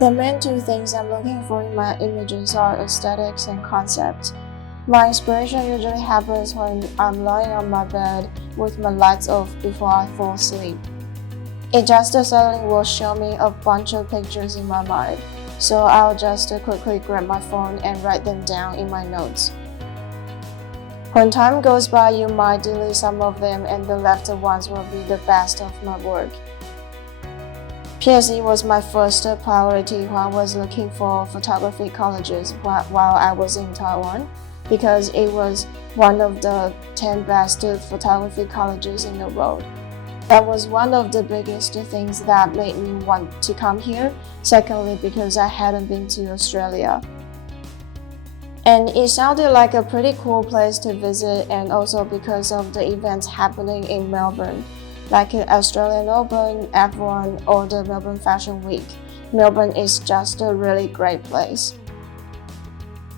The main two things I'm looking for in my images are aesthetics and concept. My inspiration usually happens when I'm lying on my bed with my lights off before I fall asleep. It just suddenly will show me a bunch of pictures in my mind, so I'll just quickly grab my phone and write them down in my notes. When time goes by, you might delete some of them and the left ones will be the best of my work. PSC was my first priority when I was looking for photography colleges while I was in Taiwan, because it was one of the 10 best photography colleges in the world. That was one of the biggest things that made me want to come here. Secondly, because I hadn't been to Australia. And it sounded like a pretty cool place to visit, and also because of the events happening in Melbourne, like Australian Open, F1, or the Melbourne Fashion Week. Melbourne is just a really great place.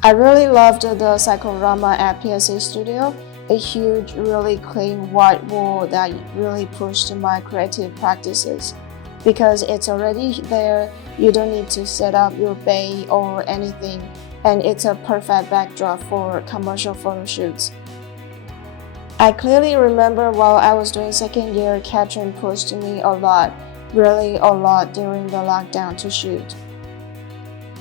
I really loved the cyclorama at PSC Studio, a huge, really clean white wall that really pushed my creative practices. Because it's already there, you don't need to set up your bay or anything, and it's a perfect backdrop for commercial photo shoots. I clearly remember while I was doing second year, Katrin pushed me a lot, really a lot during the lockdown to shoot.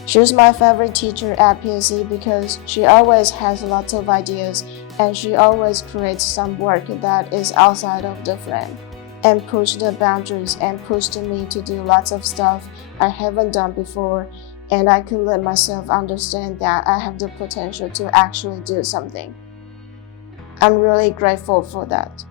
She's my favorite teacher at PSC because she always has lots of ideas and she always creates some work that is outside of the frame and pushed the boundaries and pushed me to do lots of stuff I haven't done before, and I could let myself understand that I have the potential to actually do something. I'm really grateful for that.